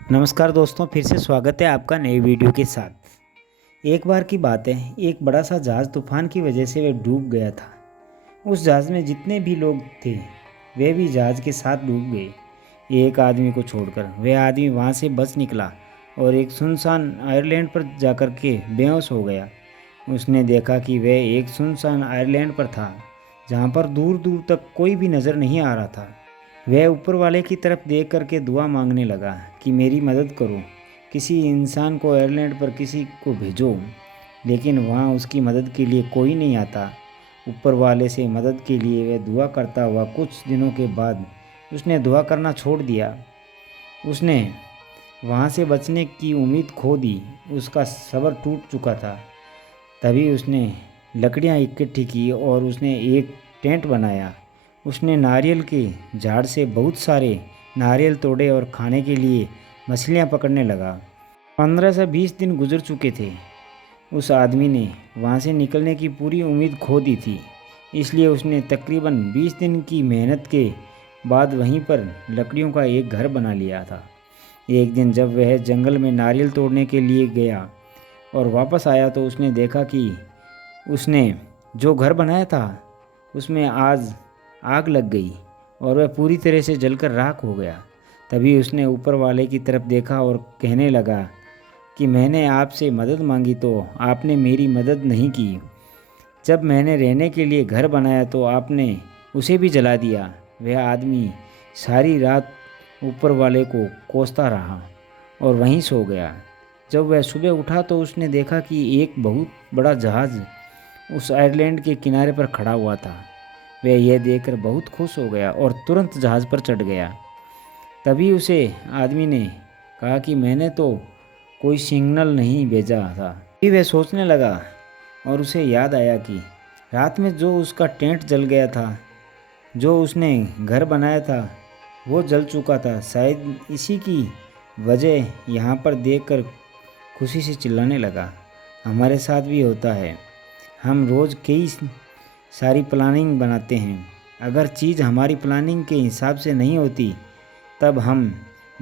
नमस्कार दोस्तों, फिर से स्वागत है आपका नए वीडियो के साथ। एक बार की बात है, एक बड़ा सा जहाज़ तूफान की वजह से वह डूब गया था। उस जहाज़ में जितने भी लोग थे वे भी जहाज़ के साथ डूब गए, एक आदमी को छोड़कर। वह आदमी वहाँ से बच निकला और एक सुनसान आइलैंड पर जाकर के बेहोश हो गया। उसने देखा कि वह एक सुनसान आइलैंड पर था जहाँ पर दूर दूर तक कोई भी नज़र नहीं आ रहा था। वह ऊपर वाले की तरफ देख करके दुआ मांगने लगा कि मेरी मदद करो, किसी इंसान को आयरलैंड पर किसी को भेजो। लेकिन वहाँ उसकी मदद के लिए कोई नहीं आता। ऊपर वाले से मदद के लिए वह दुआ करता हुआ कुछ दिनों के बाद उसने दुआ करना छोड़ दिया। उसने वहाँ से बचने की उम्मीद खो दी। उसका सब्र टूट चुका था। तभी उसने लकड़ियाँ इकट्ठी की और उसने एक टेंट बनाया। उसने नारियल के झाड़ से बहुत सारे नारियल तोड़े और खाने के लिए मछलियाँ पकड़ने लगा। 15 से 20 दिन गुजर चुके थे। उस आदमी ने वहाँ से निकलने की पूरी उम्मीद खो दी थी। इसलिए उसने तकरीबन 20 दिन की मेहनत के बाद वहीं पर लकड़ियों का एक घर बना लिया था। एक दिन जब वह जंगल में नारियल तोड़ने के लिए गया और वापस आया तो उसने देखा कि उसने जो घर बनाया था उसमें आज आग लग गई और वह पूरी तरह से जलकर राख हो गया। तभी उसने ऊपर वाले की तरफ देखा और कहने लगा कि मैंने आपसे मदद मांगी तो आपने मेरी मदद नहीं की। जब मैंने रहने के लिए घर बनाया तो आपने उसे भी जला दिया। वह आदमी सारी रात ऊपर वाले को कोसता रहा और वहीं सो गया। जब वह सुबह उठा तो उसने देखा कि एक बहुत बड़ा जहाज़ उस आइलैंड के किनारे पर खड़ा हुआ था। वह यह देखकर बहुत खुश हो गया और तुरंत जहाज़ पर चढ़ गया। तभी उसे आदमी ने कहा कि मैंने तो कोई सिग्नल नहीं भेजा था। फिर वह सोचने लगा और उसे याद आया कि रात में जो उसका टेंट जल गया था, जो उसने घर बनाया था, वो जल चुका था। शायद इसी की वजह यहाँ पर देखकर खुशी से चिल्लाने लगा। हमारे साथ भी होता है। हम रोज़ कई सारी प्लानिंग बनाते हैं। अगर चीज़ हमारी प्लानिंग के हिसाब से नहीं होती तब हम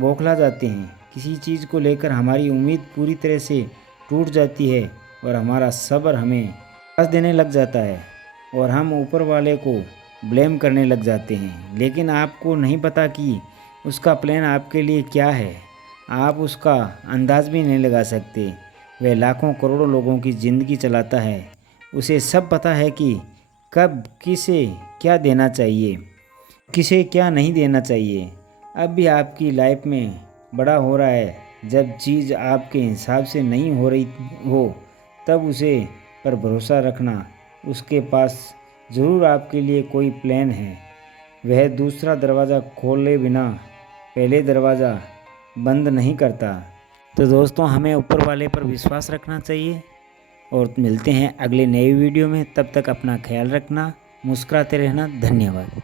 बौखला जाते हैं। किसी चीज़ को लेकर हमारी उम्मीद पूरी तरह से टूट जाती है और हमारा सब्र हमें निराश देने लग जाता है और हम ऊपर वाले को ब्लेम करने लग जाते हैं। लेकिन आपको नहीं पता कि उसका प्लान आपके लिए क्या है। आप उसका अंदाज़ भी नहीं लगा सकते। वह लाखों करोड़ों लोगों की ज़िंदगी चलाता है। उसे सब पता है कि कब किसे क्या देना चाहिए, किसे क्या नहीं देना चाहिए। अब भी आपकी लाइफ में बड़ा हो रहा है। जब चीज़ आपके हिसाब से नहीं हो रही हो तब उसे पर भरोसा रखना। उसके पास ज़रूर आपके लिए कोई प्लान है। वह दूसरा दरवाज़ा खोले बिना पहले दरवाज़ा बंद नहीं करता। तो दोस्तों, हमें ऊपर वाले पर विश्वास रखना चाहिए और मिलते हैं अगले नए वीडियो में। तब तक अपना ख्याल रखना, मुस्कुराते रहना। धन्यवाद।